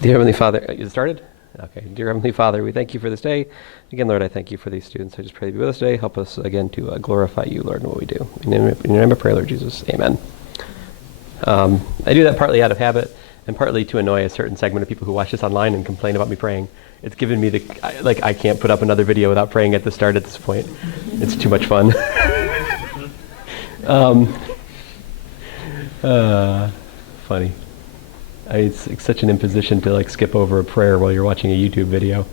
Dear Heavenly Father, is it started? Okay. Dear Heavenly Father, we thank you for this day. Again, Lord, I thank you for these students. I just pray to be with us today. Help us again to glorify you, Lord, in what we do. In your name I pray, Lord Jesus. Amen. I do that partly out of habit and partly to annoy a certain segment of people who watch this online and complain about me praying. It's given me I can't put up another video without praying at the start at this point. It's too much fun. Funny. It's such an imposition to skip over a prayer while you're watching a YouTube video.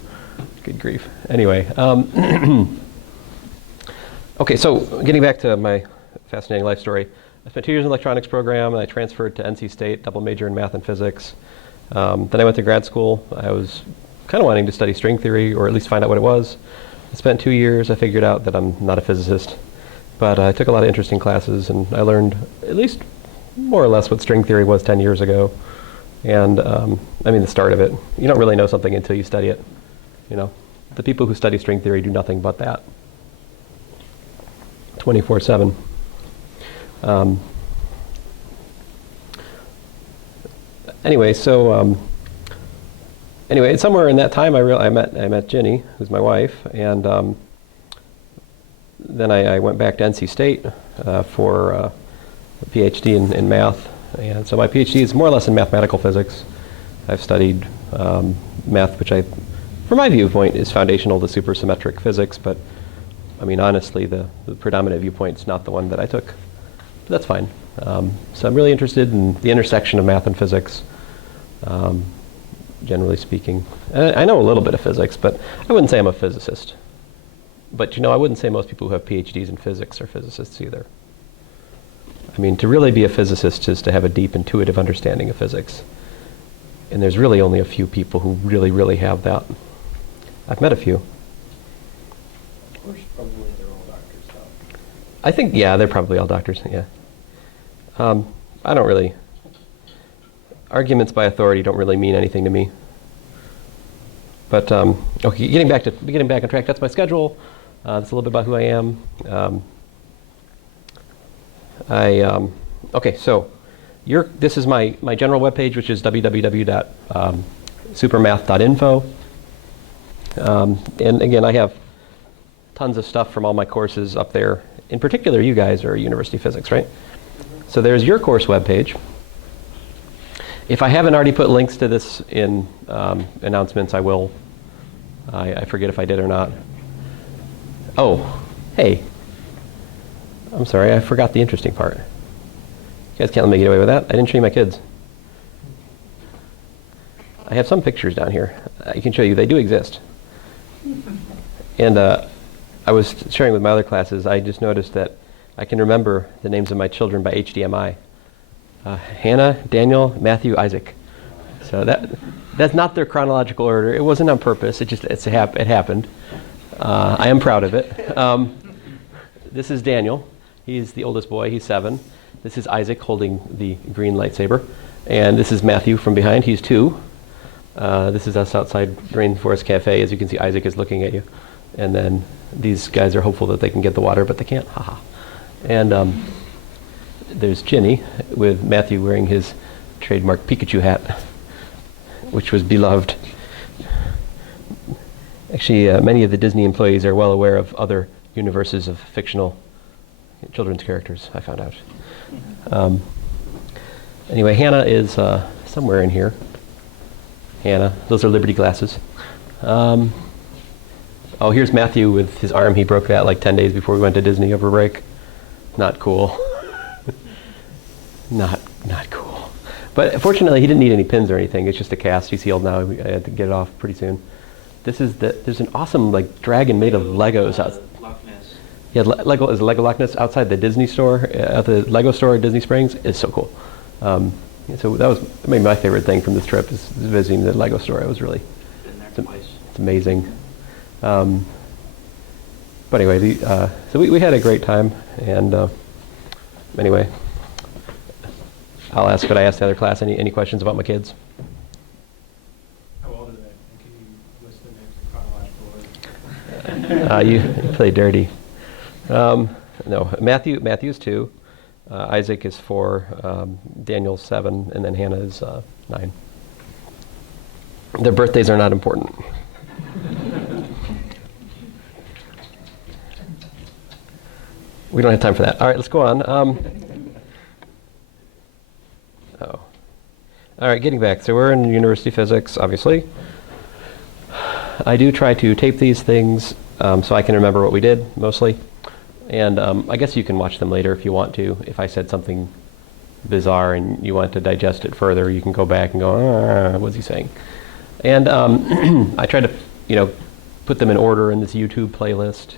Good grief. Anyway, okay, so getting back to my fascinating life story. I spent 2 years in the electronics program, and I transferred to NC State, double major in math and physics. Then I went to grad school. I was kind of wanting to study string theory, or at least find out what it was. I spent 2 years. I figured out that I'm not a physicist, but I took a lot of interesting classes, and I learned at least more or less what string theory was 10 years ago. And the start of it. You don't really know something until you study it. You know, the people who study string theory do nothing but that. 24/7. Anyway, somewhere in that time, I met Ginny, who's my wife, and then I went back to NC State for a PhD in math. And so my PhD is more or less in mathematical physics. I've studied math, which from my viewpoint, is foundational to supersymmetric physics, but honestly, the predominant viewpoint is not the one that I took. But that's fine. So I'm really interested in the intersection of math and physics, generally speaking. And I know a little bit of physics, but I wouldn't say I'm a physicist. But I wouldn't say most people who have PhDs in physics are physicists either. To really be a physicist is to have a deep intuitive understanding of physics. And there's really only a few people who really, really have that. I've met a few. Of course, probably they're all doctors, though. I think, yeah, they're probably all doctors, yeah. I don't really... Arguments by authority don't really mean anything to me. But, okay, getting back on track, that's my schedule. That's a little bit about who I am. Okay, so this is my general webpage, which is www.supermath.info. And again, I have tons of stuff from all my courses up there. In particular, you guys are university physics, right? So there's your course webpage. If I haven't already put links to this in announcements, I will. I forget if I did or not. Oh, hey. I'm sorry, I forgot the interesting part. You guys can't let me get away with that. I didn't show you my kids. I have some pictures down here. I can show you. They do exist. And I was sharing with my other classes, I just noticed that I can remember the names of my children by HDMI. Hannah, Daniel, Matthew, Isaac. So that's not their chronological order. It wasn't on purpose. It happened. I am proud of it. This is Daniel. He's the oldest boy. He's 7. This is Isaac holding the green lightsaber. And this is Matthew from behind. He's 2. This is us outside Rainforest Cafe. As you can see, Isaac is looking at you. And then these guys are hopeful that they can get the water, but they can't. Haha. And there's Ginny with Matthew wearing his trademark Pikachu hat, which was beloved. Actually, many of the Disney employees are well aware of other universes of fictional children's characters, I found out. Anyway, Hannah is somewhere in here. Hannah, those are Liberty glasses. Oh, here's Matthew with his arm. He broke that like 10 days before we went to Disney over break. Not cool. Not cool. But fortunately, he didn't need any pins or anything. It's just a cast. He's healed now. I had to get it off pretty soon. There's an awesome dragon made of Legos out. Yeah, Lego Loch Ness outside the Disney store, at the Lego store at Disney Springs. Is so cool. So that was maybe my favorite thing from this trip is visiting the Lego store. It was really, it's amazing. But anyway, so we had a great time. And anyway, I'll ask what I asked the other class. Any questions about my kids? How old are they? And can you list the names in chronological order? You play dirty. No, Matthew's 2, Isaac is 4, Daniel's 7, and then Hannah is 9. Their birthdays are not important. We don't have time for that. All right, let's go on. All right, getting back. So we're in university physics, obviously. I do try to tape these things so I can remember what we did, mostly. And I guess you can watch them later if you want to. If I said something bizarre and you want to digest it further, you can go back and go, what's he saying? And I try to, put them in order in this YouTube playlist.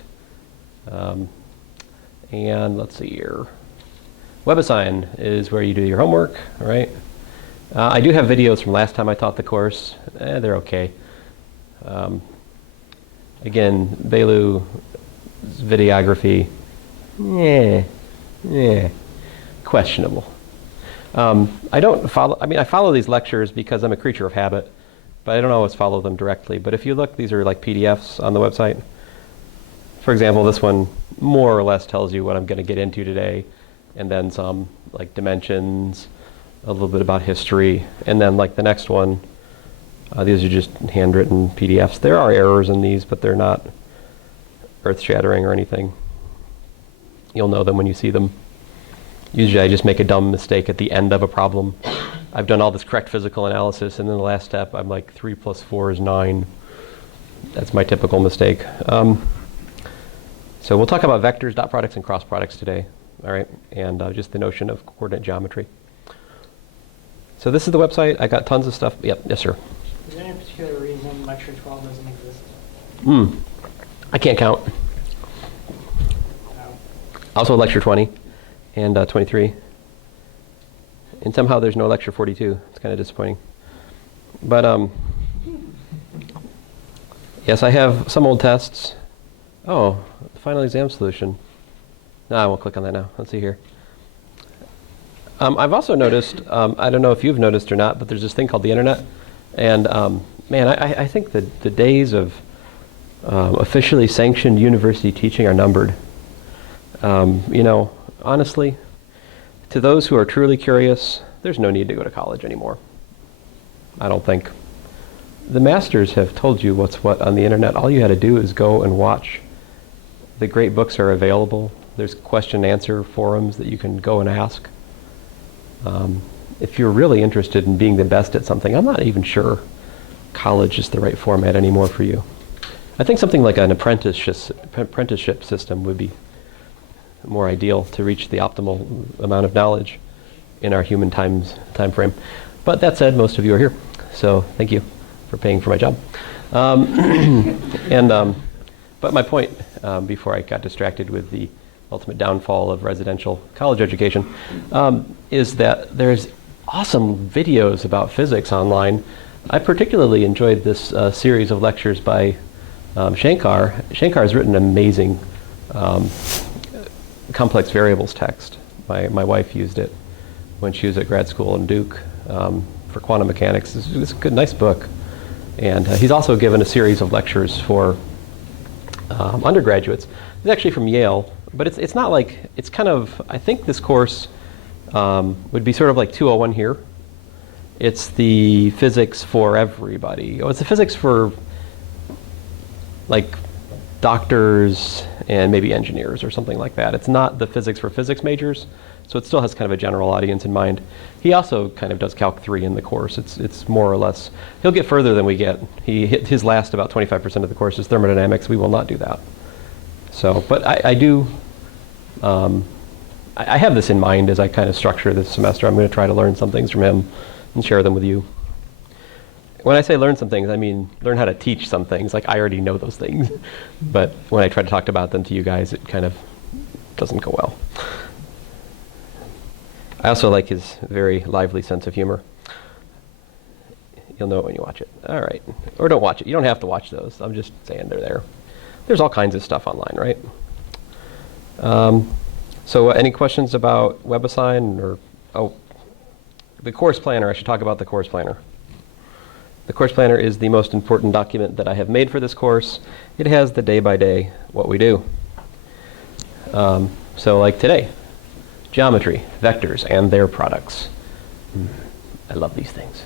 And let's see here. WebAssign is where you do your homework, all right? I do have videos from last time I taught the course. They're okay. Again, Bailu videography, questionable. I don't follow, I follow these lectures because I'm a creature of habit, but I don't always follow them directly. But if you look, these are like PDFs on the website. For example, this one more or less tells you what I'm going to get into today, and then some, like dimensions, a little bit about history, and then like the next one, these are just handwritten PDFs. There are errors in these, but they're not earth-shattering or anything. You'll know them when you see them. Usually I just make a dumb mistake at the end of a problem. I've done all this correct physical analysis, and then the last step, I'm like 3 + 4 is 9. That's my typical mistake. So we'll talk about vectors, dot products, and cross products today, all right? And just the notion of coordinate geometry. So this is the website. I got tons of stuff. Yep, yes, sir. Is there any particular reason lecture 12 doesn't exist? I can't count. No. Also lecture 20 and 23. And somehow there's no lecture 42. It's kind of disappointing. But yes, I have some old tests. Oh, the final exam solution. No, I won't click on that now. Let's see here. I've also noticed, I don't know if you've noticed or not, but there's this thing called the internet. And man, I think that the days of officially sanctioned university teaching are numbered. Honestly, to those who are truly curious, there's no need to go to college anymore. I don't think. The masters have told you what's what on the internet. All you had to do is go and watch. The great books are available. There's question and answer forums that you can go and ask. If you're really interested in being the best at something, I'm not even sure college is the right format anymore for you. I think something like an apprenticeship system would be more ideal to reach the optimal amount of knowledge in our human time frame. But that said, most of you are here, so thank you for paying for my job. But my point, before I got distracted with the ultimate downfall of residential college education, is that there's awesome videos about physics online. I particularly enjoyed this series of lectures by Shankar. Shankar has written an amazing complex variables text. My wife used it when she was at grad school in Duke for quantum mechanics. It's a good, nice book. And he's also given a series of lectures for undergraduates. It's actually from Yale, but it's not like, it's kind of, I think this course would be sort of like 201 here. It's the physics for everybody. Oh, it's the physics for like doctors and maybe engineers or something like that. It's not the physics for physics majors, so it still has kind of a general audience in mind. He also kind of does Calc 3 in the course. It's more or less, he'll get further than we get. He hit his last about 25% of the course is thermodynamics. We will not do that. So, but I do, I have this in mind as I kind of structure this semester. I'm going to try to learn some things from him and share them with you. When I say learn some things, I mean learn how to teach some things. Like I already know those things. But when I try to talk about them to you guys, it kind of doesn't go well. I also like his very lively sense of humor. You'll know it when you watch it. All right. Or don't watch it. You don't have to watch those. I'm just saying they're there. There's all kinds of stuff online, right? So any questions about WebAssign or, the course planner? I should talk about the course planner. The course planner is the most important document that I have made for this course. It has the day-by-day what we do. So like today, geometry, vectors, and their products. I love these things.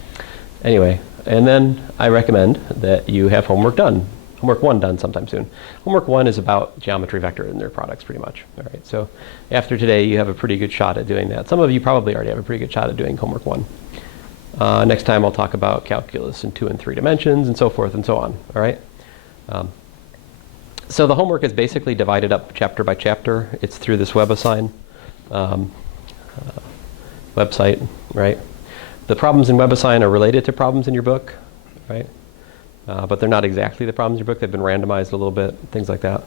Anyway, And then I recommend that you have homework done. Homework 1 done sometime soon. Homework 1 is about geometry vector and their products pretty much. All right, so after today you have a pretty good shot at doing that. Some of you probably already have a pretty good shot at doing homework 1. Next time I'll talk about calculus in 2 and 3 dimensions and so forth and so on. All right. So the homework is basically divided up chapter by chapter. It's through this WebAssign website, right? The problems in WebAssign are related to problems in your book, right? But they're not exactly the problems in your book. They've been randomized a little bit, things like that.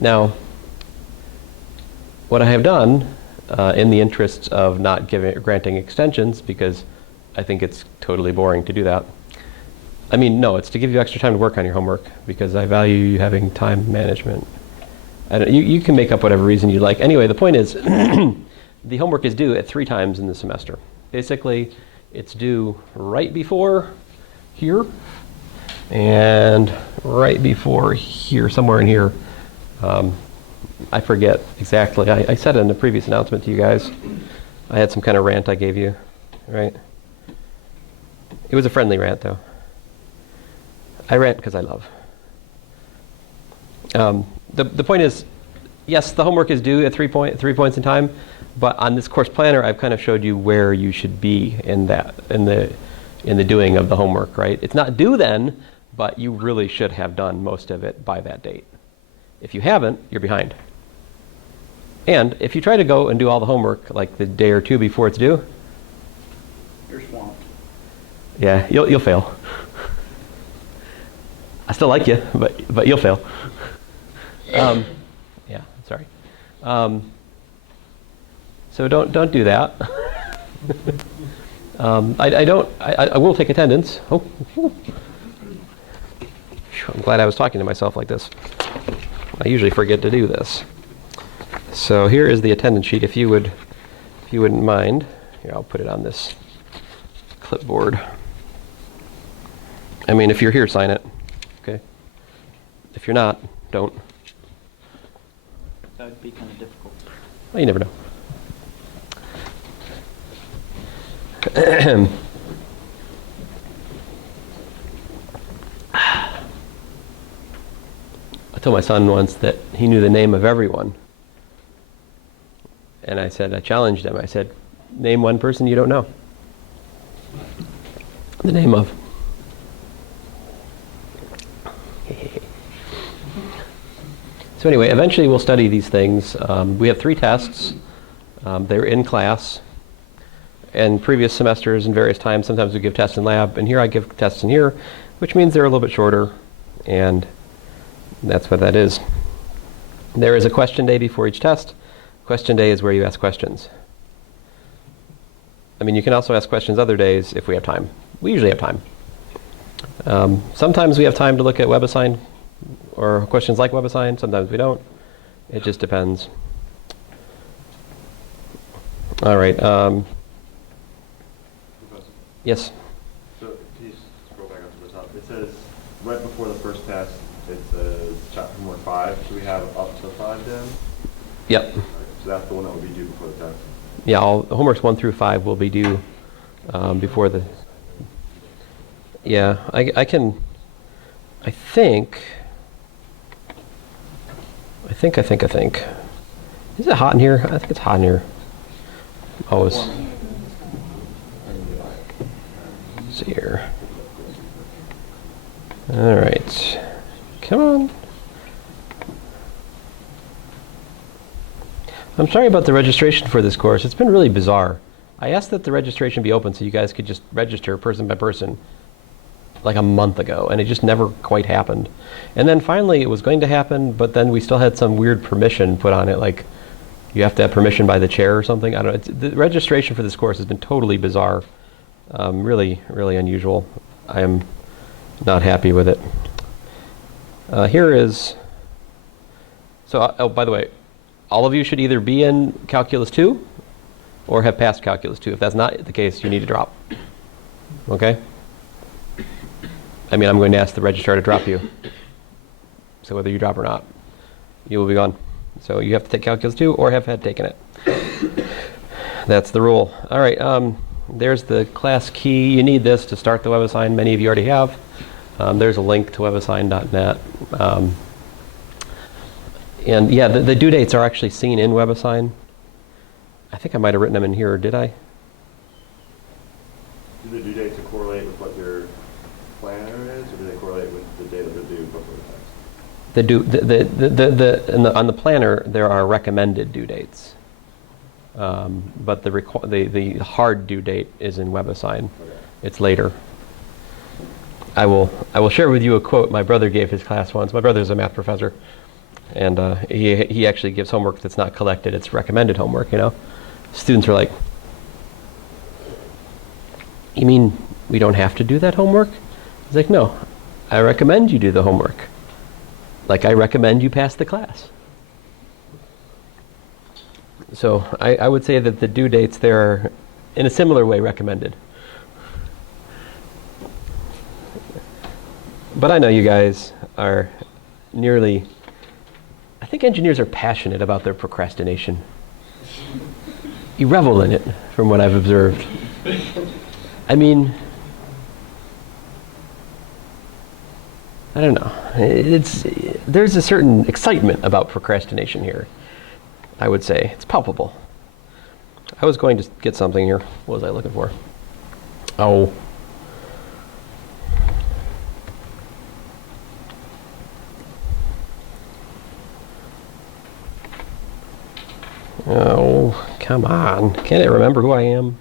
Now, what I have done, in the interests of not granting extensions, because I think it's totally boring to do that. I mean, no, it's to give you extra time to work on your homework, because I value you having time management. You can make up whatever reason you like. Anyway, the point is, the homework is due at 3 times in the semester. Basically, it's due right before here and right before here, somewhere in here. I forget exactly. I said it in a previous announcement to you guys. I had some kind of rant I gave you, right? It was a friendly rant, though. I rant because I love. The point is, yes, the homework is due at 3 points in time, but on this course planner, I've kind of showed you where you should be in the doing of the homework, right? It's not due then, but you really should have done most of it by that date. If you haven't, you're behind. And if you try to go and do all the homework like the day or 2 before it's due, you're swamped. Yeah, you'll fail. I still like you, but you'll fail. Yeah, sorry. So don't do that. I will take attendance. Oh, I'm glad I was talking to myself like this. I usually forget to do this. So here is the attendance sheet. If you wouldn't mind, here, I'll put it on this clipboard. I mean, if you're here, sign it. Okay. If you're not, don't. That would be kind of difficult. Well, you never know. I told my son once that he knew the name of everyone. And I challenged him. I said, name one person you don't know. The name of. So anyway, eventually we'll study these things. We have 3 tests. They're in class. And previous semesters and various times, sometimes we give tests in lab. And here I give tests in here, which means they're a little bit shorter. And that's what that is. There is a question day before each test. Question day is where you ask questions. I mean, you can also ask questions other days if we have time. We usually have time. Sometimes we have time to look at WebAssign or questions like WebAssign. Sometimes we don't. It just depends. All right. Yes? So can you scroll back up to the top? It says right before the first test, it says chapter homework 5. Should we have up to 5 then? Yep. So that's the one that will be due before the test. Yeah, all homeworks 1 through 5 will be due before the. Yeah, I think. Is it hot in here? I think it's hot in here. Always. Let's see here. All right. Come on. I'm sorry about the registration for this course. It's been really bizarre. I asked that the registration be open so you guys could just register person by person like a month ago, and it just never quite happened. And then finally it was going to happen, but then we still had some weird permission put on it, like you have to have permission by the chair or something. I don't know. The registration for this course has been totally bizarre. Really, really unusual. I am not happy with it. Here is, so, oh, by the way, all of you should either be in Calculus 2 or have passed Calculus 2. If that's not the case, you need to drop. Okay? I mean, I'm going to ask the registrar to drop you. So whether you drop or not, you will be gone. So you have to take Calculus 2 or have had taken it. That's the rule. All right. there's the class key. You need this to start the WebAssign. Many of you already have. There's a link to webassign.net. And yeah, the due dates are actually seen in WebAssign. I think I might have written them in here, did I? Do the due dates correlate with what your planner is, or do they correlate with the date of the due before the text? On the planner, there are recommended due dates. But the hard due date is in WebAssign. Okay. It's later. I will share with you a quote my brother gave his class once. My brother's a math professor, and he actually gives homework that's not collected. It's recommended homework, you know. Students are like, "You mean we don't have to do that homework?" He's like, "No, I recommend you do the homework. Like I recommend you pass the class." So I would say that the due dates there are, in a similar way, recommended. But I know you guys are I think engineers are passionate about their procrastination. You revel in it, from what I've observed. I mean, I don't know. There's a certain excitement about procrastination here, I would say. It's palpable. I was going to get something here. What was I looking for? Oh. Oh, come on. Can't it remember who I am?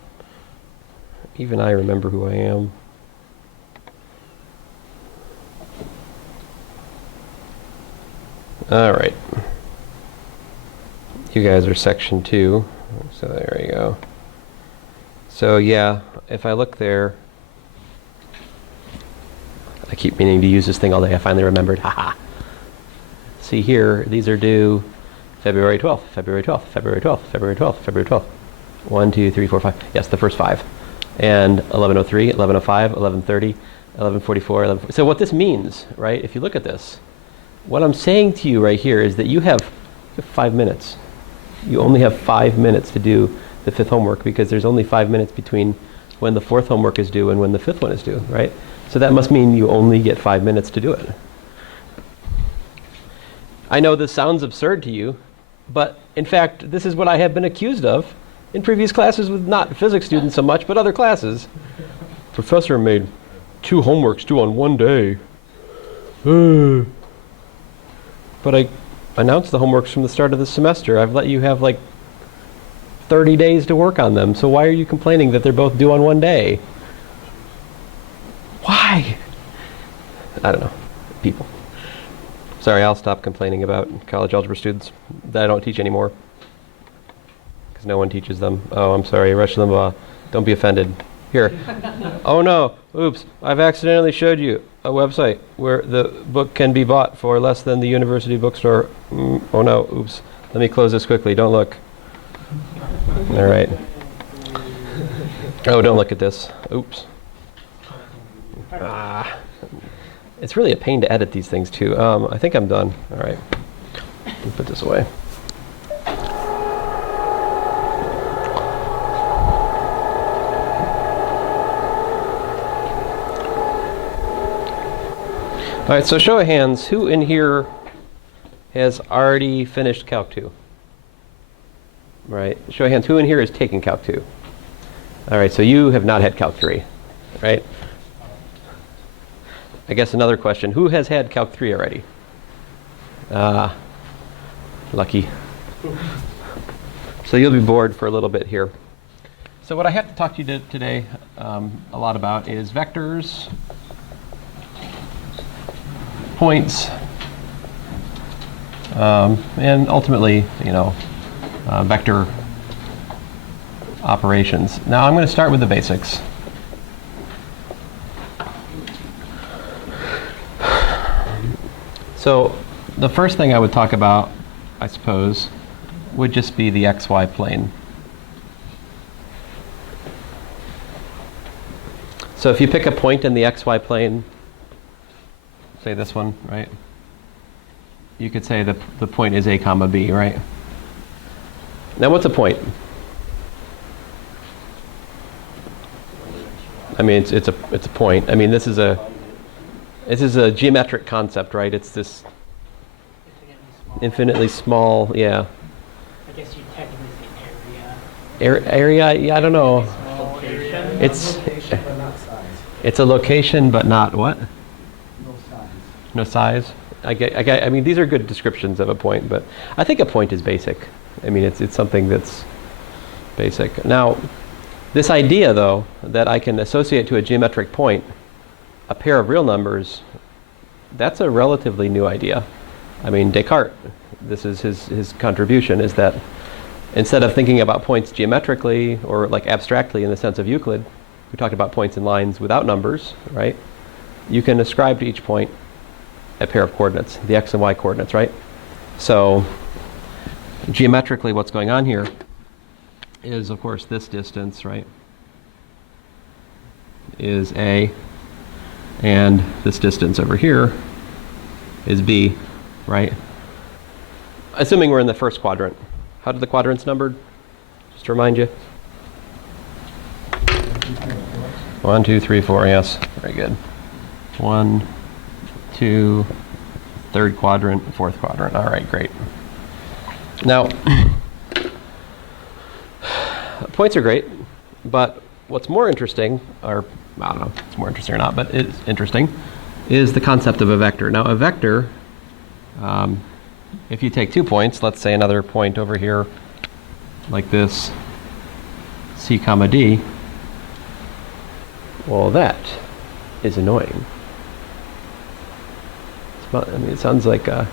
Even I remember who I am. All right. You guys are section 2. So there you go. So yeah, if I look there, I keep meaning to use this thing all day. I finally remembered. Haha. See here, these are due February 12th, February 12th, February 12th, February 12th, February 12th. 1, 2, 3, 4, 5. Yes, the first 5. And 11:03, 11:05, 11:30, 11:44, 11. So what this means, right, if you look at this, what I'm saying to you right here is that you have 5 minutes. You only have 5 minutes to do the 5th homework because there's only 5 minutes between when the 4th homework is due and when the 5th one is due, right? So that must mean you only get 5 minutes to do it. I know this sounds absurd to you, but in fact, this is what I have been accused of in previous classes with not physics students so much, but other classes. Professor made 2 homeworks due on one day. But I announced the homeworks from the start of the semester. I've let you have like 30 days to work on them, so why are you complaining that they're both due on one day? Why? I don't know. People. Sorry, I'll stop complaining about college algebra students that I don't teach anymore. Because no one teaches them. Oh, I'm sorry, Rush Limbaugh. Don't be offended. Here. Oh no, oops, I've accidentally showed you a website where the book can be bought for less than the university bookstore. Oh no, oops. Let me close this quickly, don't look. All right. Oh, don't look at this. Oops. It's really a pain to edit these things too. I think I'm done. All right. Let me put this away. All right, so show of hands, who in here has already finished Calc 2? Right, show of hands, who in here is taking Calc 2? All right, so you have not had Calc 3, right? I guess another question, who has had Calc 3 already? Lucky. So you'll be bored for a little bit here. So what I have to talk to you today a lot about is vectors, points, and ultimately, vector operations. Now I'm going to start with the basics. So the first thing I would talk about, I suppose, would just be the xy plane. So if you pick a point in the xy plane, say this one, right? You could say the point is a comma b, right? Now what's a point? I mean, it's a point. I mean, this is a geometric concept, right? It's this infinitely small, yeah. I guess you technically say area. Area, yeah, I don't know. Small area. It's Location, but not size. it's a location, but not what? No size. No size. I mean, these are good descriptions of a point, but I think a point is basic. I mean, it's something that's basic. Now, this idea, though, that I can associate to a geometric point a pair of real numbers, that's a relatively new idea. I mean, Descartes, this is his contribution, is that instead of thinking about points geometrically or like abstractly in the sense of Euclid, we talked about points and lines without numbers, right? You can ascribe to each point a pair of coordinates, the x and y coordinates, right? So geometrically what's going on here is, of course, this distance, right, is A, and this distance over here is B, right? Assuming we're in the first quadrant. How do the quadrants numbered? Just to remind you. 1, 2, 3, 4, yes. Very good. 1, 2, third quadrant, fourth quadrant. All right, great. Now, points are great, but what's more interesting, or I don't know if it's more interesting or not, but it's interesting, is the concept of a vector. Now, a vector, if you take 2 points, let's say another point over here, like this, C comma D, well, that is annoying. I mean, it sounds like, I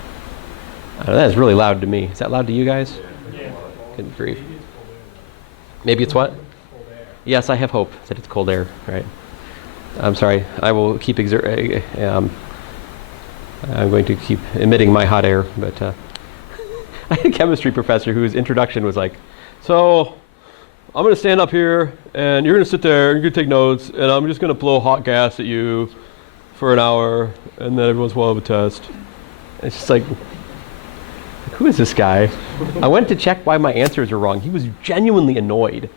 don't know, that is really loud to me. Is that loud to you guys? Yeah. Good grief. Maybe it's cold air. Maybe it's what? Cold air. Yes, I have hope that it's cold air, right? I'm sorry. I will keep I'm going to keep emitting my hot air, but I had a chemistry professor whose introduction was like, so I'm going to stand up here, and you're going to sit there, and you're going to take notes, and I'm just going to blow hot gas at you for an hour, and then every once in a while have a test. It's just like, who is this guy? I went to check why my answers were wrong. He was genuinely annoyed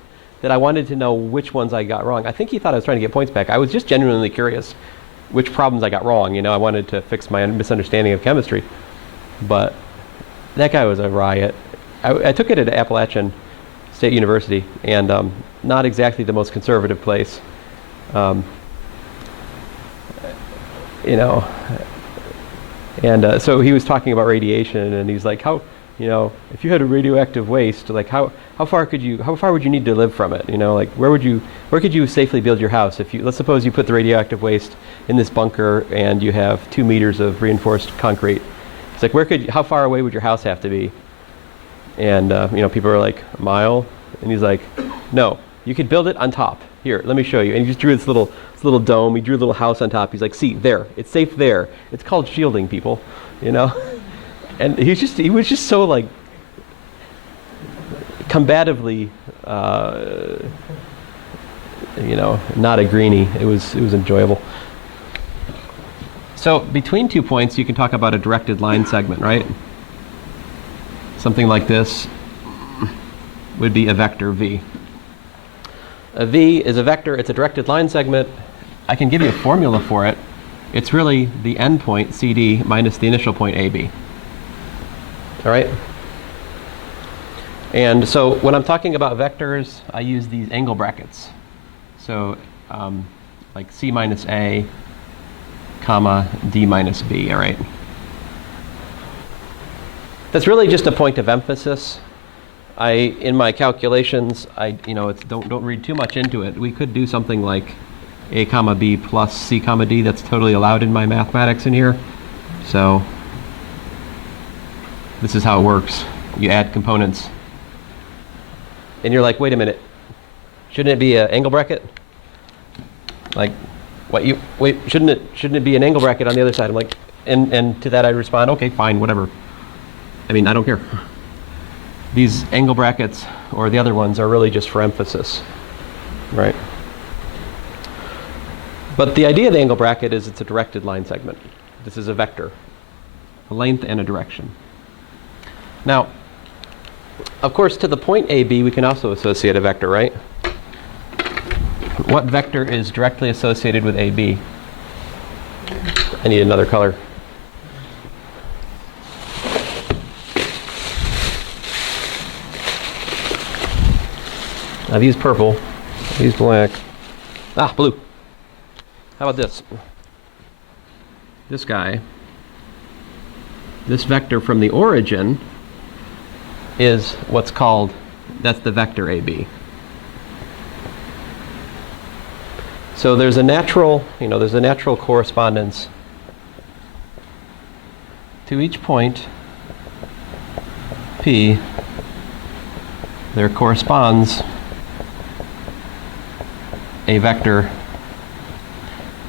that I wanted to know which ones I got wrong. I think he thought I was trying to get points back. I was just genuinely curious which problems I got wrong. You know, I wanted to fix my misunderstanding of chemistry. But that guy was a riot. I took it at Appalachian State University, and not exactly the most conservative place. You know, and so he was talking about radiation, and he's like, how, you know, if you had a radioactive waste, like how far would you need to live from it? You know, like where could you safely build your house if you, let's suppose you put the radioactive waste in this bunker and you have 2 meters of reinforced concrete. It's like, how far away would your house have to be? And you know, people are like, a mile, and he's like, no, you could build it on top. Here, let me show you. And he just drew this little dome. He drew a little house on top. He's like, see, there, it's safe there. It's called shielding, people, you know? And he was just so like combatively, you know, not a greenie. It was enjoyable. So between 2 points, you can talk about a directed line segment, right? Something like this would be a vector V. A V is a vector. It's a directed line segment. I can give you a formula for it. It's really the endpoint CD minus the initial point AB. All right? And so when I'm talking about vectors, I use these angle brackets. So like C minus A, comma, D minus B, all right? That's really just a point of emphasis. In my calculations, don't read too much into it. We could do something like A comma B plus C comma D. That's totally allowed in my mathematics in here. So this is how it works. You add components. And you're like, wait a minute. Shouldn't it be an angle bracket? Like, shouldn't it be an angle bracket on the other side? I'm like, and to that I respond, okay, fine, whatever. I mean, I don't care. These angle brackets, or the other ones, are really just for emphasis, right? But the idea of the angle bracket is it's a directed line segment. This is a vector, a length and a direction. Now, of course, to the point AB, we can also associate a vector, right? what vector is directly associated with AB? I need another color. I've used purple. I've used black. Ah, blue. How about this? This guy, this vector from the origin is what's called, that's the vector AB. So there's a natural, there's a natural correspondence to each point P. There corresponds a vector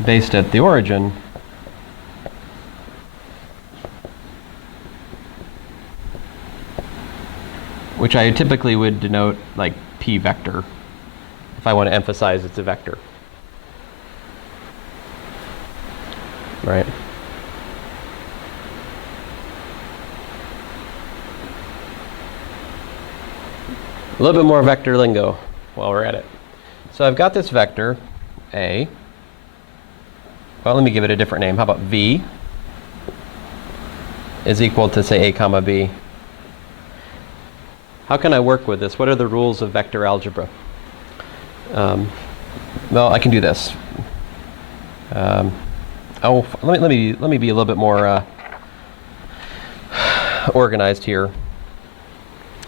based at the origin which I typically would denote like P vector if I want to emphasize it's a vector. Right? A little bit more vector lingo while we're at it. So I've got this vector, A. Well, let me give it a different name. How about V is equal to, say, A comma B. How can I work with this? What are the rules of vector algebra? Well, I can do this. Let me be a little bit more organized here.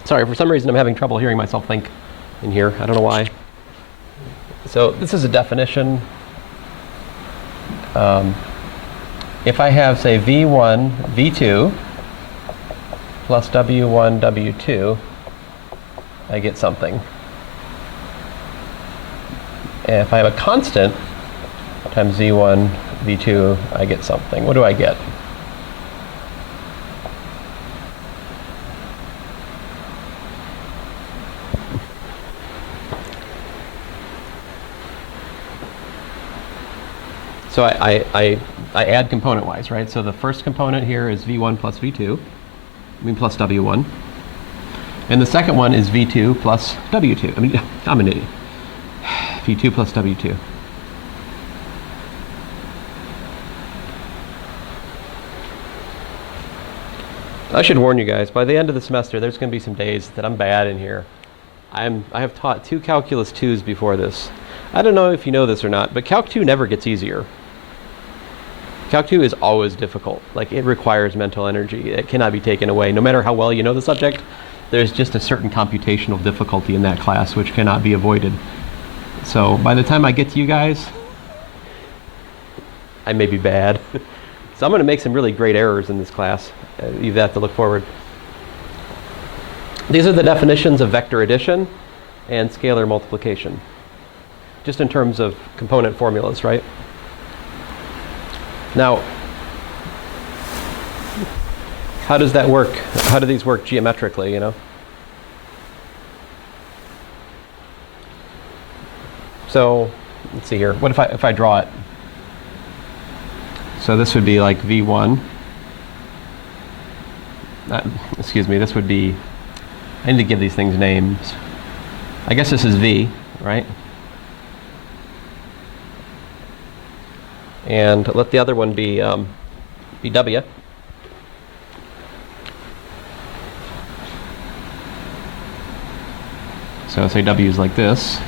Sorry, for some reason I'm having trouble hearing myself think in here. I don't know why. So this is a definition. If I have, say, V1, V2 plus W1, W2, I get something. And if I have a constant times Z1, V2, I get something. What do I get? So I add component-wise, right? So the first component here is V1 plus V2, plus W1. And the second one is V2 plus W2. I'm an idiot. V2 plus W2. I should warn you guys, by the end of the semester, there's going to be some days that I'm bad in here. I have taught 2 Calculus 2s before this. I don't know if you know this or not, but Calc 2 never gets easier. Calc 2 is always difficult. Like, it requires mental energy. It cannot be taken away. No matter how well you know the subject, there's just a certain computational difficulty in that class which cannot be avoided. So by the time I get to you guys, I may be bad. So I'm going to make some really great errors in this class. You have to look forward. These are the definitions of vector addition and scalar multiplication, just in terms of component formulas, right? Now, how does that work? How do these work geometrically, So, let's see here. What if I draw it? So this would be like V1. Excuse me, this would be, I need to give these things names. I guess this is V, right? And let the other one be W. So say W is like this.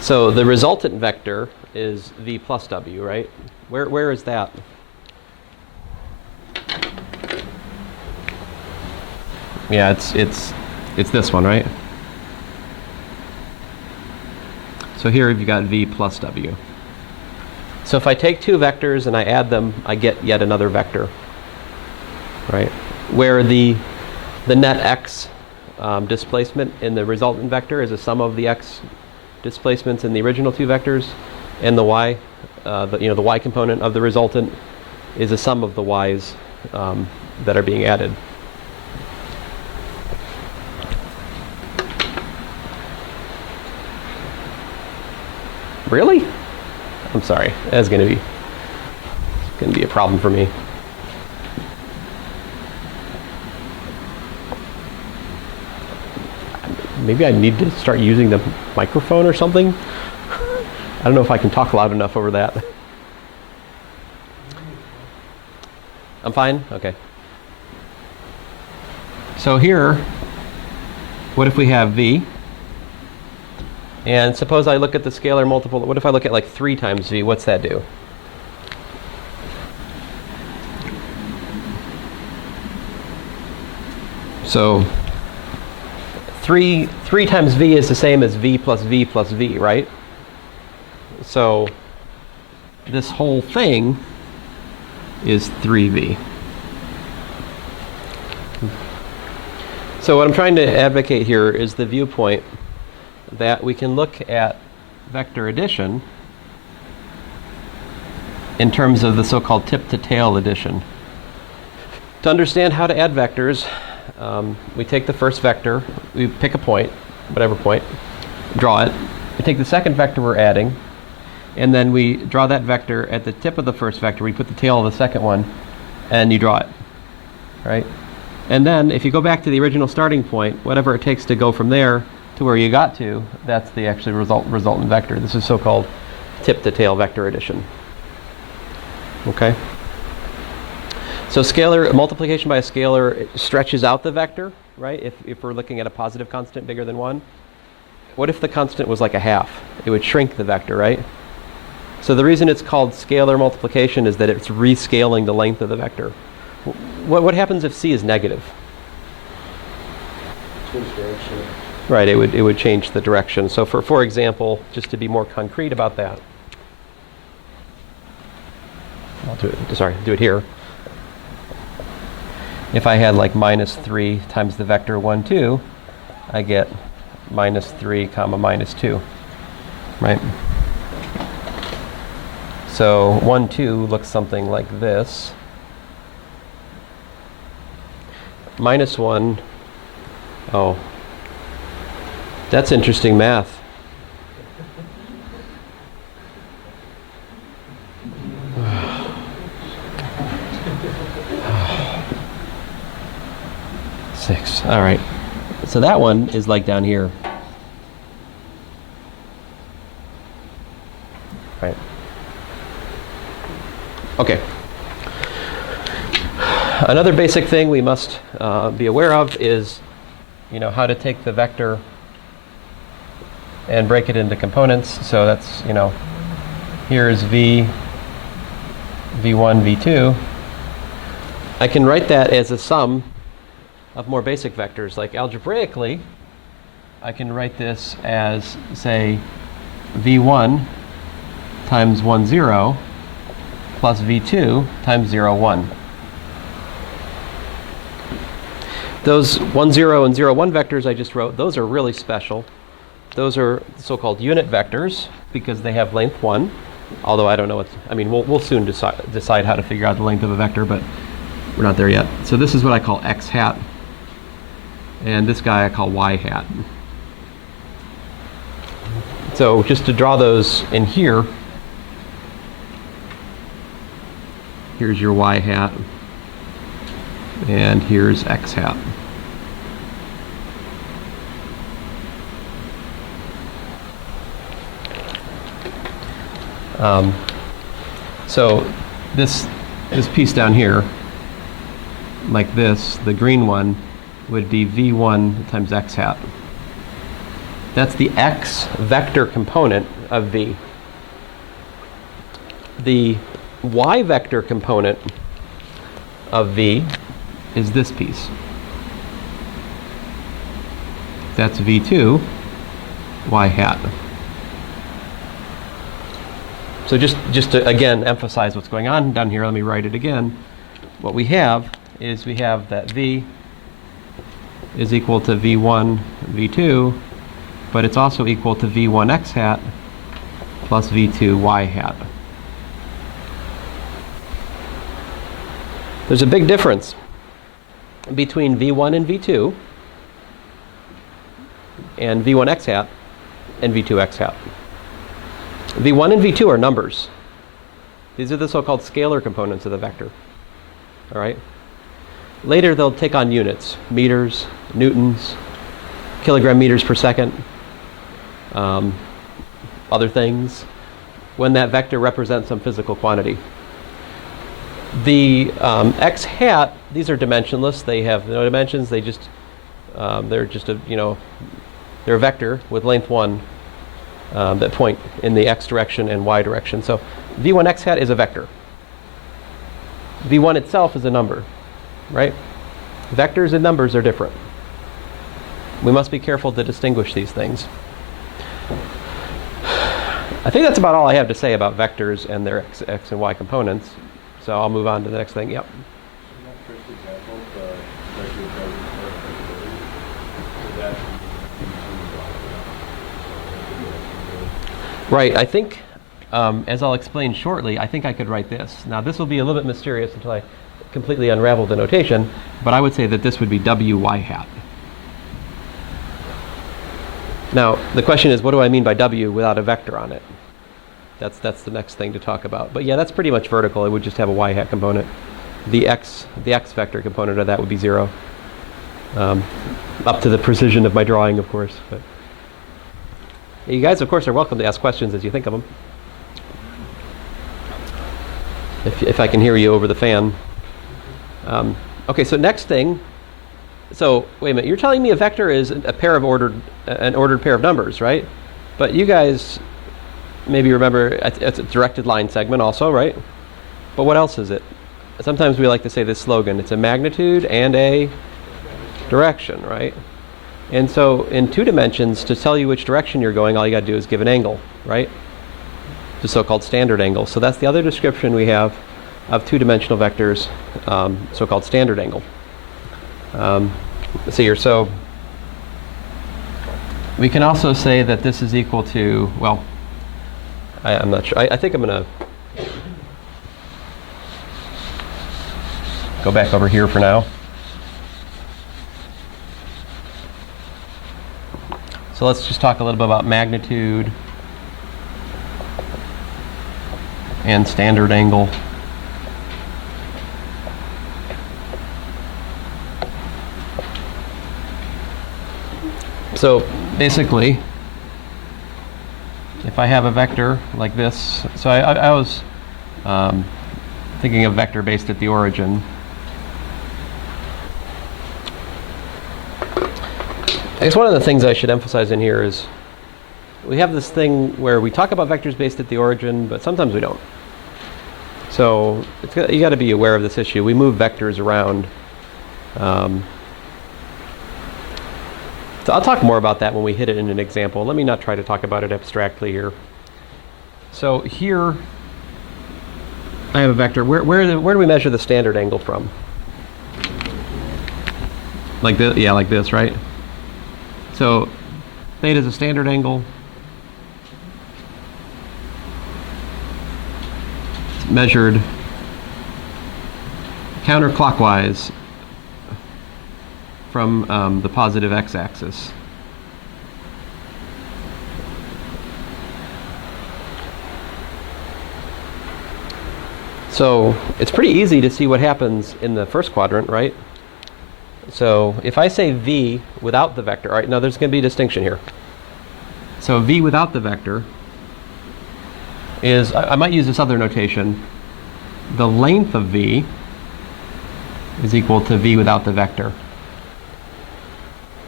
So the resultant vector is V plus W, right? Where is that? Yeah, it's this one, right? So here you've got V plus W. So if I take 2 vectors and I add them, I get yet another vector, right? Where the net x displacement in the resultant vector is a sum of the x displacements in the original 2 vectors, and the y, the y component of the resultant is a sum of the y's that are being added. Really? I'm sorry. That's going to be a problem for me. maybe I need to start using the microphone or something. I don't know if I can talk loud enough over that. I'm fine? Okay. So here, what if we have v? And suppose I look at the scalar multiple. What if I look at like 3 times v? What's that do? So 3 times v is the same as v plus v plus v, right? So this whole thing is 3v. So what I'm trying to advocate here is the viewpoint that we can look at vector addition in terms of the so-called tip-to-tail addition. To understand how to add vectors, we take the first vector, we pick a point, whatever point, draw it. We take the second vector we're adding, and then we draw that vector at the tip of the first vector. We put the tail of the second one, and you draw it, right? And then if you go back to the original starting point, whatever it takes to go from there to where you got to, that's the actually resultant vector. This is so-called tip-to-tail vector addition. Okay? So scalar multiplication by a scalar stretches out the vector, right? If we're looking at a positive constant bigger than 1. What if the constant was like a half? It would shrink the vector, right? So the reason it's called scalar multiplication is that it's rescaling the length of the vector. What happens if c is negative? Change direction. Right, it would change the direction. So for example, just to be more concrete about that, I'll do it here. If I had like minus 3 times the vector 1, 2, I get minus 3 comma minus 2, right? So 1, 2 looks something like this. Minus 1, oh, that's interesting math. Six. All right. So that one is like down here. Right. Okay. Another basic thing we must be aware of is, how to take the vector and break it into components. So that's, here's v, v1, v2. I can write that as a sum of more basic vectors. Like algebraically, I can write this as, say, v1 times 1, 0 plus v2 times 0, 1. Those 1, 0 and 0, 1 vectors I just wrote, those are really special. Those are so-called unit vectors because they have length 1, although I don't know we'll soon decide how to figure out the length of a vector, but we're not there yet. So this is what I call x hat, and this guy I call y hat. So just to draw those in here, here's your y hat, and here's x hat. So this piece down here, like this, the green one, would be v1 times x hat. That's the x vector component of v. The y vector component of v is this piece. That's v2 y hat. So just to again emphasize what's going on down here, let me write it again. What we have is we have that v is equal to v1 v2, but it's also equal to v1 x hat plus v2 y hat. There's a big difference between v1 and v2 and v1 x hat and v2 x hat. v1 and v2 are numbers. These are the so-called scalar components of the vector. All right? Later they'll take on units, meters, newtons, kilogram meters per second, other things, when that vector represents some physical quantity. The x hat, these are dimensionless. They have no dimensions. They just they're just a they're a vector with length 1 that point in the x direction and y direction. So v1 x hat is a vector. v1 itself is a number, right? Vectors and numbers are different. We must be careful to distinguish these things. I think that's about all I have to say about vectors and their x and y components. So I'll move on to the next thing. Yep. In that first example, the vector doesn't Right. I think, as I'll explain shortly, I think I could write this. Now, this will be a little bit mysterious until I completely unravel the notation, but I would say that this would be wy hat. Now, the question is, what do I mean by w without a vector on it? That's the next thing to talk about. But yeah, that's pretty much vertical. It would just have a y hat component. The x vector component of that would be 0. Up to the precision of my drawing, of course. But you guys, of course, are welcome to ask questions as you think of them. If I can hear you over the fan. Okay, so next thing. So wait a minute. You're telling me a vector is a pair of an ordered pair of numbers, right? But you guys maybe remember it's a directed line segment also, right? But what else is it? Sometimes we like to say this slogan. It's a magnitude and a direction, right? And so in 2 dimensions, to tell you which direction you're going, all you got to do is give an angle, right? The so-called standard angle. So that's the other description we have of 2-dimensional vectors, so-called standard angle. See here, so we can also say that this is equal to, well, I'm not sure. I think I'm going to go back over here for now. So let's just talk a little bit about magnitude and standard angle. So basically, if I have a vector like this, so I was thinking of vector based at the origin. I guess one of the things I should emphasize in here is we have this thing where we talk about vectors based at the origin, but sometimes we don't. So you got to be aware of this issue. We move vectors around. So I'll talk more about that when we hit it in an example. Let me not try to talk about it abstractly here. So here I have a vector. Where do we measure the standard angle from? Like this? Yeah, like this, right? So theta is a standard angle. It's measured counterclockwise from the positive x-axis. So it's pretty easy to see what happens in the first quadrant, right? So if I say v without the vector, all right, now there's going to be a distinction here. So v without the vector is, I might use this other notation, the length of v is equal to v without the vector.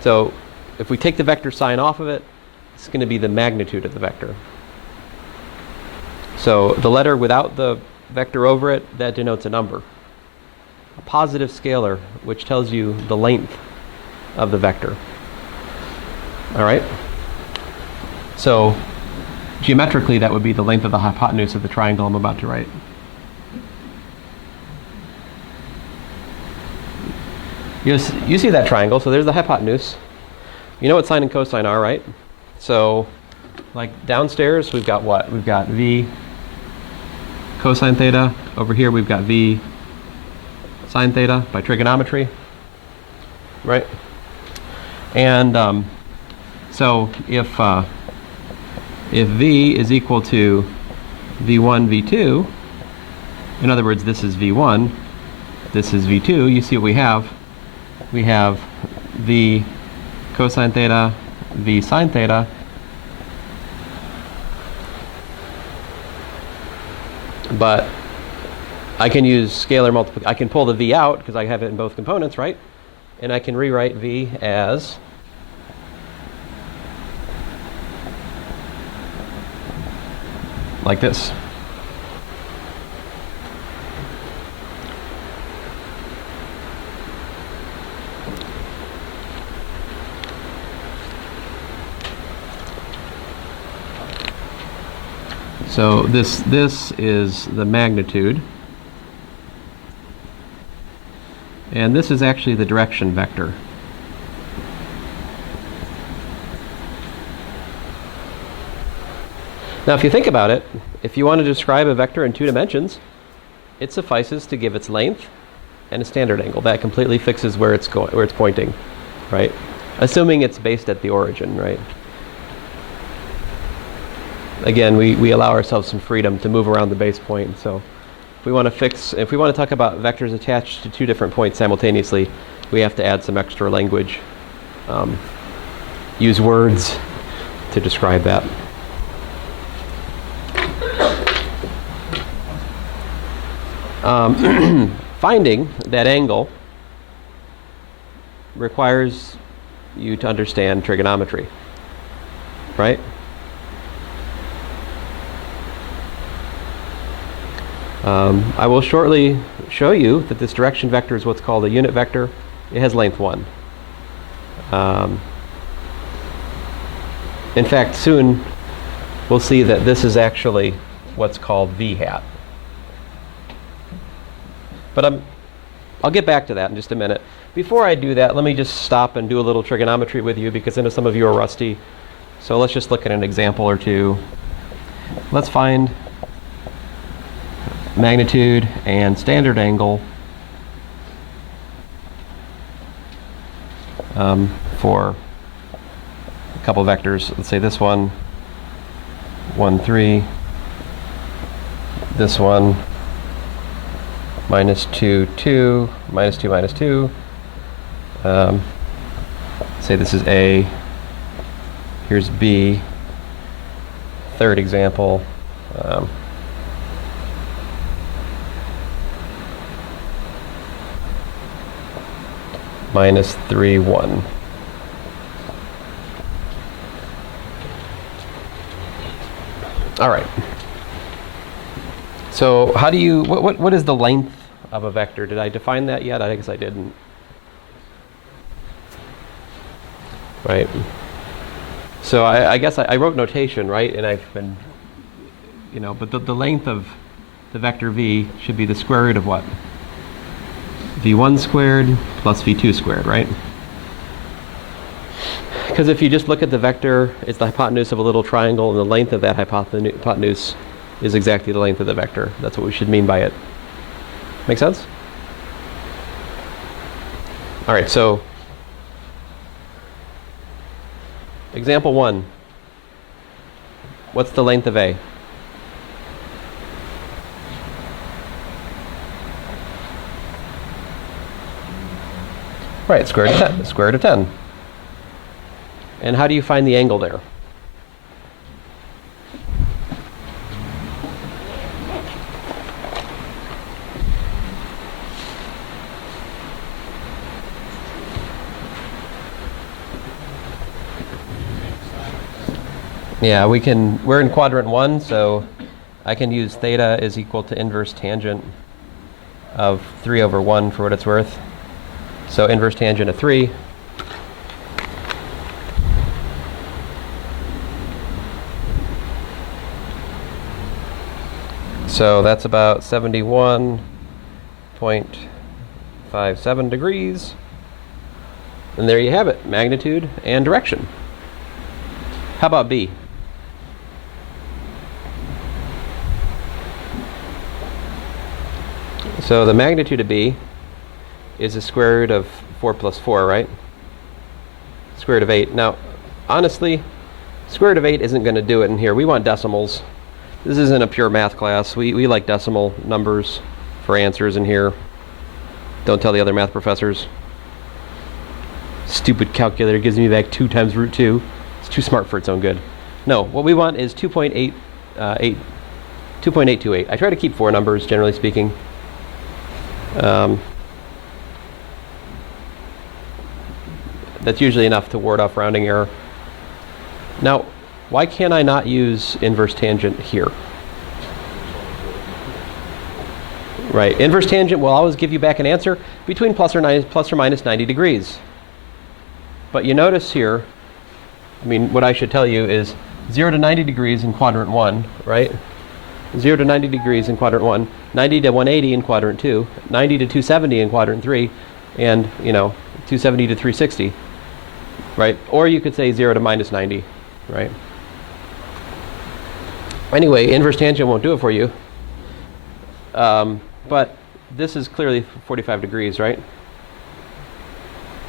So if we take the vector sign off of it, it's going to be the magnitude of the vector. So the letter without the vector over it, that denotes a number. A positive scalar, which tells you the length of the vector. All right? So geometrically, that would be the length of the hypotenuse of the triangle I'm about to write. You see that triangle, so there's the hypotenuse. You know what sine and cosine are, right? So like downstairs, we've got what? We've got v cosine theta. Over here, we've got v sine theta by trigonometry, right? And so if v is equal to v1, v2, in other words, this is v1, this is v2, you see what we have? We have v cosine theta, v sine theta. But I can use scalar multiplication. I can pull the v out because I have it in both components, right? And I can rewrite v as like this. So this is the magnitude, and this is actually the direction vector. Now if you think about it, if you want to describe a vector in 2 dimensions, it suffices to give its length and a standard angle. That completely fixes where it's going, where it's pointing, right? Assuming it's based at the origin, right? Again, we allow ourselves some freedom to move around the base point. So if we want to talk about vectors attached to 2 different points simultaneously, we have to add some extra language, use words to describe that. Finding that angle requires you to understand trigonometry, right? I will shortly show you that this direction vector is what's called a unit vector. It has length 1. In fact, soon we'll see that this is actually what's called v hat. But I'll get back to that in just a minute. Before I do that, let me just stop and do a little trigonometry with you because I know some of you are rusty. So let's just look at an example or two. Let's find magnitude and standard angle for a couple vectors. Let's say this one, 1, 3. This one, minus 2, 2, minus 2, minus 2. Say this is A. Here's B. Third example. Minus 3, 1. All right. So how do you, what is the length of a vector? Did I define that yet? I guess I didn't. Right. So I guess I wrote notation, right? And I've been, but the length of the vector v should be the square root of what? v1 squared plus v2 squared, right? Because if you just look at the vector, it's the hypotenuse of a little triangle, and the length of that hypotenuse is exactly the length of the vector. That's what we should mean by it. Make sense? All right, so example 1. What's the length of A? Right, square root of 10. Square root of 10. And how do you find the angle there? Yeah, we're in quadrant 1, so I can use theta is equal to inverse tangent of 3 over 1 for what it's worth. So inverse tangent of 3. So that's about 71.57 degrees. And there you have it, magnitude and direction. How about B? So the magnitude of B is the square root of 4 plus 4, right? Square root of 8. Now, honestly, square root of 8 isn't going to do it in here. We want decimals. This isn't a pure math class. We like decimal numbers for answers in here. Don't tell the other math professors. Stupid calculator gives me back 2 times root 2. It's too smart for its own good. No, what we want is 2.828. I try to keep 4 numbers, generally speaking. That's usually enough to ward off rounding error. Now, why can't I not use inverse tangent here? Right, inverse tangent will always give you back an answer between plus or minus 90 degrees. But you notice here, I mean, what I should tell you is 0 to 90 degrees in quadrant 1, right? 0 to 90 degrees in quadrant 1, 90 to 180 in quadrant 2, 90 to 270 in quadrant 3, and, 270 to 360, right? Or you could say 0 to minus 90, right? Anyway, inverse tangent won't do it for you. But this is clearly 45 degrees, right?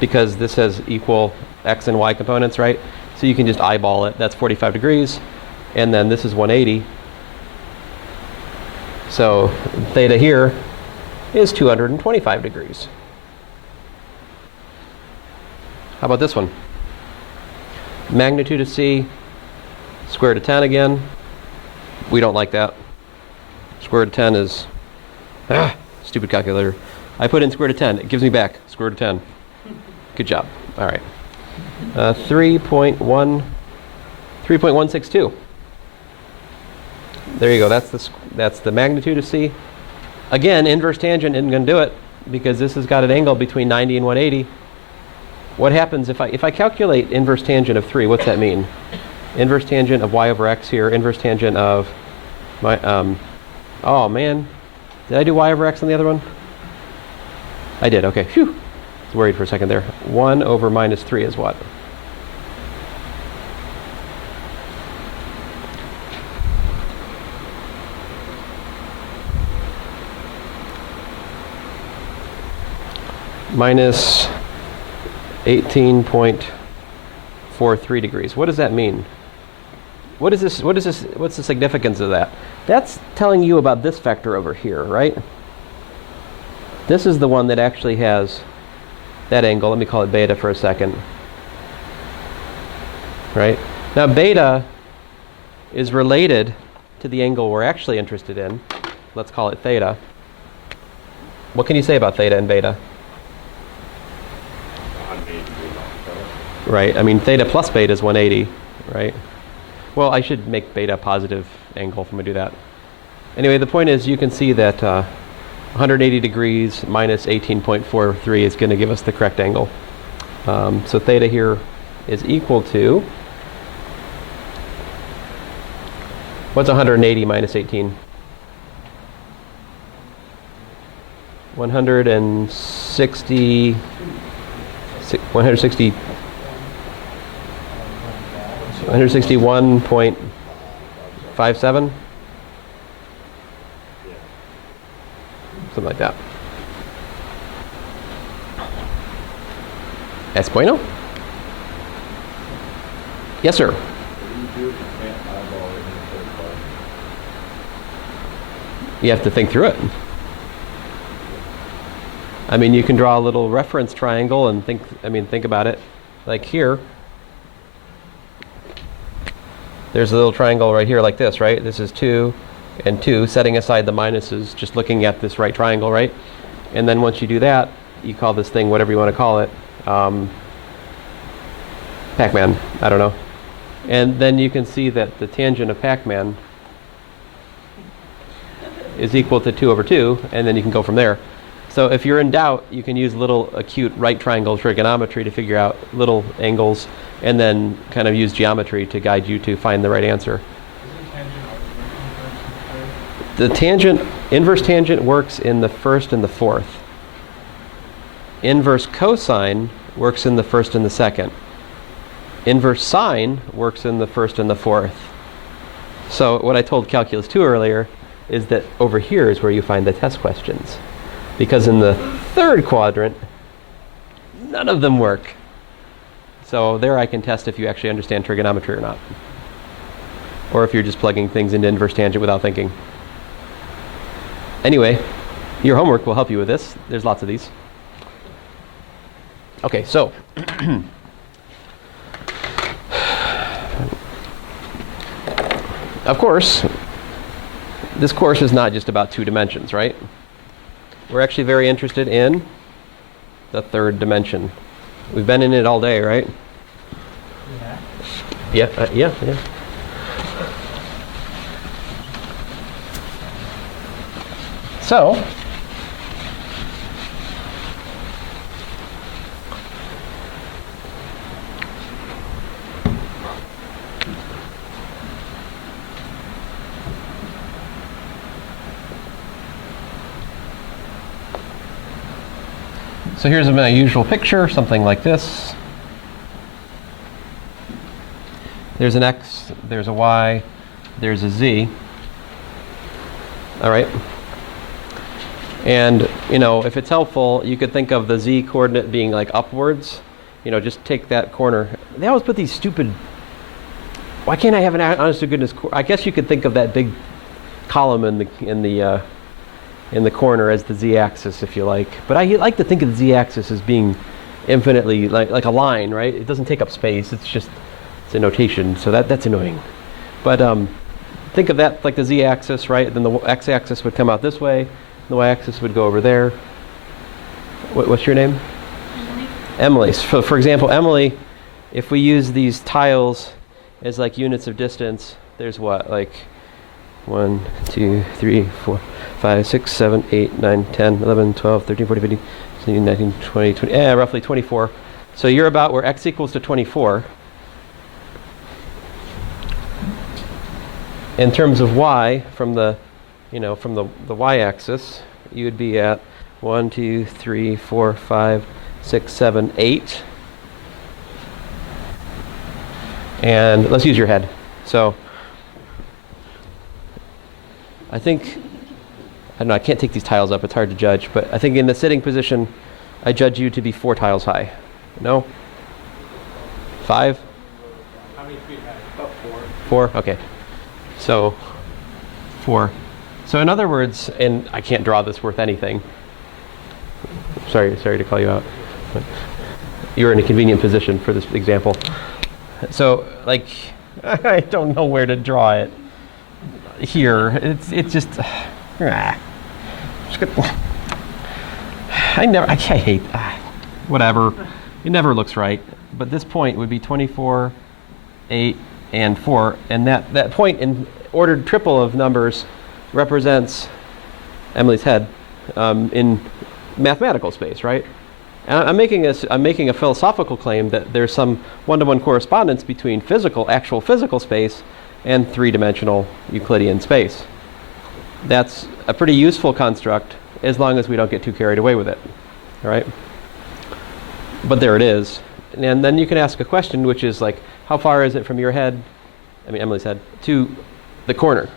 Because this has equal x and y components, right? So you can just eyeball it. That's 45 degrees. And then this is 180. So theta here is 225 degrees. How about this one? Magnitude of c, square root of 10 again. We don't like that. Square root of 10 is, stupid calculator. I put in square root of 10. It gives me back square root of 10. Good job. All right. 3.162. There you go. That's the magnitude of c. Again, inverse tangent isn't going to do it because this has got an angle between 90 and 180. What happens if I calculate inverse tangent of 3? What's that mean? Inverse tangent of y over x here. Inverse tangent of my oh man, did I do y over x on the other one? I did. Okay. Phew. I was worried for a second there. 1 over minus 3 is what? Minus 18.43 degrees. What does that mean? What is this? What's the significance of that? That's telling you about this vector over here, right? This is the one that actually has that angle. Let me call it beta for a second. Right? Now beta is related to the angle we're actually interested in. Let's call it theta. What can you say about theta and beta? Right, I mean theta plus beta is 180, right? Well, I should make beta a positive angle when we do that. Anyway, the point is you can see that 180 degrees minus 18.43 is going to give us the correct angle. So theta here is equal to, what's 180 minus 18? 160, 161.57? Something like that. Es bueno? Yes, sir. You have to think through it. I mean, you can draw a little reference triangle and think about it. Like here, there's a little triangle right here like this, right? This is 2 and 2, setting aside the minuses, just looking at this right triangle, right? And then once you do that, you call this thing whatever you want to call it. Pac-Man, I don't know. And then you can see that the tangent of Pac-Man is equal to 2 over 2, and then you can go from there. So if you're in doubt, you can use little acute right triangle trigonometry to figure out little angles, and then kind of use geometry to guide you to find the right answer. The inverse tangent works in the first and the fourth. Inverse cosine works in the first and the second. Inverse sine works in the first and the fourth. So what I told Calculus 2 earlier is that over here is where you find the test questions. Because in the third quadrant, none of them work. So there I can test if you actually understand trigonometry or not. Or if you're just plugging things into inverse tangent without thinking. Anyway, your homework will help you with this. There's lots of these. Okay, so of course, this course is not just about 2 dimensions, right? We're actually very interested in the 3rd dimension. We've been in it all day, right? Yeah. Yeah. So, here's my usual picture, something like this. There's an X, there's a Y, there's a Z. All right. And, if it's helpful, you could think of the Z coordinate being like upwards. Just take that corner. They always put these stupid, why can't I have an honest to goodness, I guess you could think of that big column in the corner as the z-axis, if you like. But I like to think of the z-axis as being infinitely like a line, right? It doesn't take up space. It's a notation, so that's annoying. But think of that like the z-axis, right? Then the x-axis would come out this way. The y-axis would go over there. What's your name? Emily. So for example, Emily, if we use these tiles as like units of distance, there's what? Like 1, 2, 3, 4, 5, 6, 7, 8, 9, 10, 11, 12, 13, 14, 15, 16, 19, 20, roughly 24. So you're about where x equals to 24. In terms of y, from the y-axis, you would be at 1, 2, 3, 4, 5, 6, 7, 8. And let's use your head. So I think, I don't know, I can't take these tiles up, it's hard to judge, but I think in the sitting position, I judge you to be 4 tiles high. No? 5? How many feet high? About 4. 4? Okay. So, 4. So in other words, and I can't draw this worth anything. Sorry to call you out. But you're in a convenient position for this example. So, like, I don't know where to draw it. Here, it's just, I hate, whatever. It never looks right. But this point would be 24, 8, and 4, and that point in ordered triple of numbers represents Emily's head in mathematical space, right? And I'm making a philosophical claim that there's some one-to-one correspondence between actual physical space and 3-dimensional Euclidean space. That's a pretty useful construct as long as we don't get too carried away with it, all right? But there it is. And then you can ask a question, which is like, how far is it from your head, Emily's head, to the corner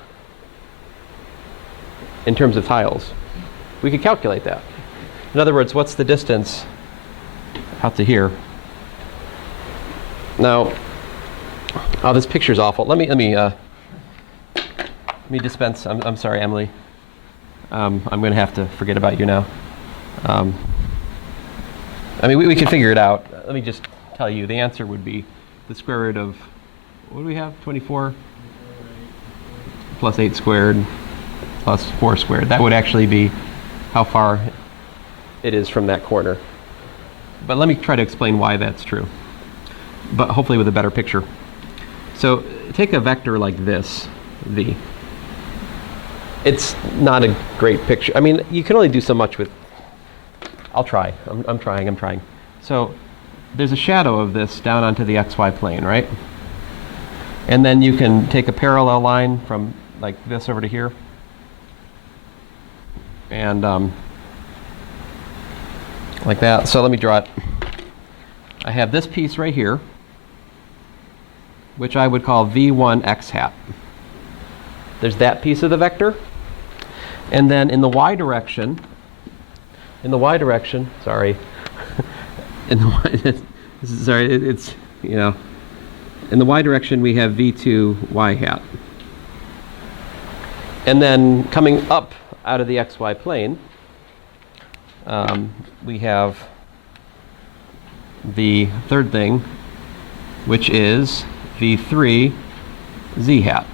in terms of tiles? We could calculate that. In other words, what's the distance out to here? Now, this picture's awful. Let me dispense. I'm sorry, Emily. I'm going to have to forget about you now. We can figure it out. Let me just tell you. The answer would be the square root of, what do we have? 24 plus 8 squared plus 4 squared. That would actually be how far it is from that corner. But let me try to explain why that's true, but hopefully with a better picture. So take a vector like this, v. It's not a great picture. You can only do so much with, I'll try. I'm trying. So there's a shadow of this down onto the xy plane, right? And then you can take a parallel line from like this over to here. And like that. So let me draw it. I have this piece right here, which I would call v1 x hat. There's that piece of the vector. And then in the y direction, sorry, in the y direction we have v2 y hat. And then coming up out of the xy plane, we have the third thing, which is v3 z hat.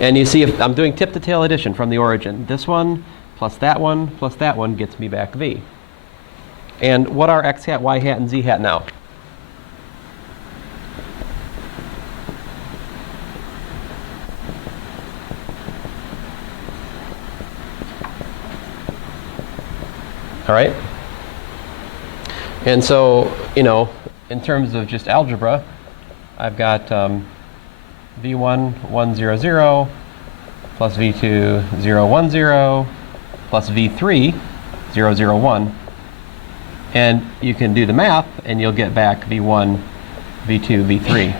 And you see, if I'm doing tip-to-tail addition from the origin, this one plus that one gets me back v. And what are x hat, y hat, and z hat now? All right? And so, you know, in terms of just algebra, I've got v1, 1, 0, 0, plus v2, 0, 1, 0, plus v3, 0, 0, 1. And you can do the math, and you'll get back v1, v2, v3.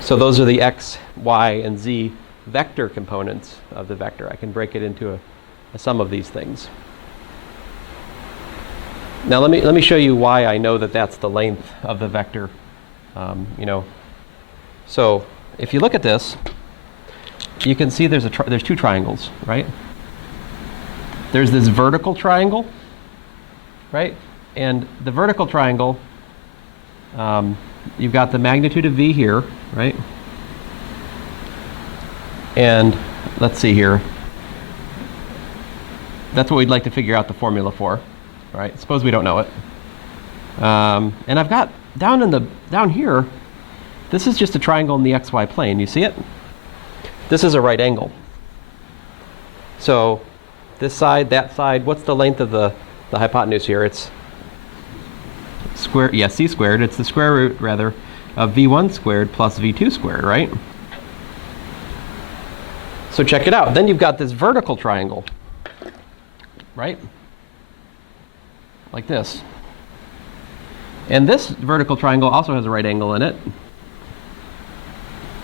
So those are the x, y, and z vector components of the vector. I can break it into a sum of these things. Now let me show you why I know that that's the length of the vector. You know, so if you look at this, you can see there's two triangles, right? There's this vertical triangle, right? And the vertical triangle, you've got the magnitude of v here, right? And let's see here. That's what we'd like to figure out the formula for, right? Suppose we don't know it. And I've got down here, this is just a triangle in the xy plane. You see it? This is a right angle. So this side, that side, what's the length of the hypotenuse here? It's square, yeah, c squared. It's the square root, rather, of v1 squared plus v2 squared, right? So check it out. Then you've got this vertical triangle, right? Like this. And this vertical triangle also has a right angle in it.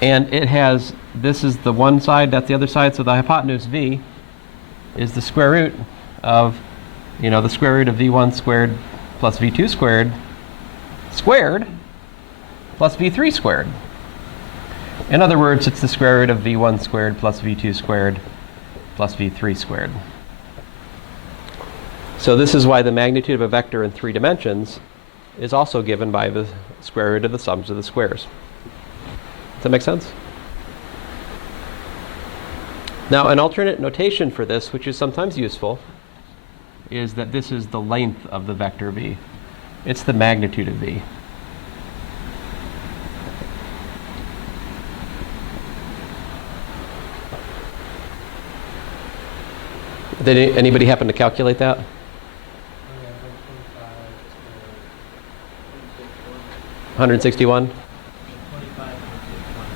And it has, this is the one side, that's the other side, so the hypotenuse v is the square root of, you know, the square root of v1 squared plus v2 squared plus v3 squared. In other words, it's the square root of v1 squared plus v2 squared plus v3 squared. So this is why the magnitude of a vector in 3 dimensions is also given by the square root of the sums of the squares. Does that make sense? Now, an alternate notation for this, which is sometimes useful, is that this is the length of the vector v. It's the magnitude of v. Did anybody happen to calculate that? 161?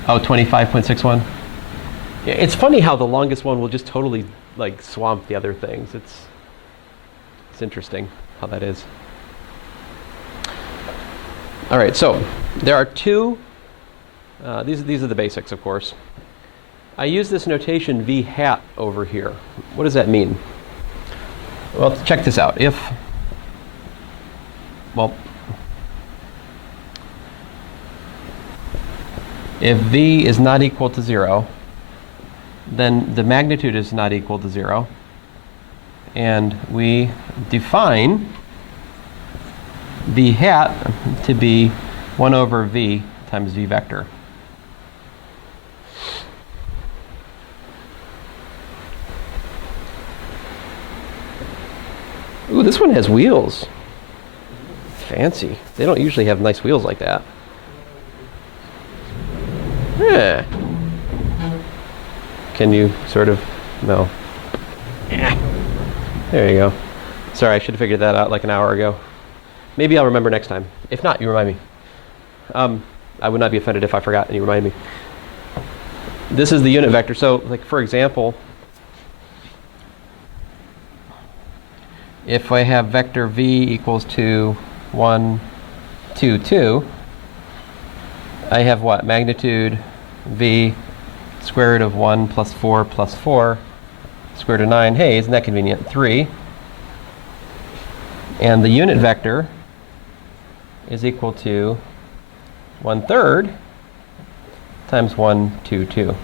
Oh, 25.61? Yeah, it's funny how the longest one will just totally like swamp the other things. It's interesting how that is. All right, so there are two, these are the basics, of course. I use this notation v hat over here. What does that mean? Well, check this out. If v is not equal to 0, then the magnitude is not equal to 0. And we define v hat to be 1 over v times v vector. Ooh, this one has wheels. Fancy. They don't usually have nice wheels like that. Yeah. Can you sort of? No. Yeah. There you go. Sorry, I should have figured that out like an hour ago. Maybe I'll remember next time. If not, you remind me. I would not be offended if I forgot and you remind me. This is the unit vector. So, like for example, if I have vector v equals to 1, 2, 2, I have what? Magnitude v square root of 1 plus 4 plus 4 square root of 9. Hey, isn't that convenient? 3. And the unit vector is equal to 1/3 times 1, 2, 2.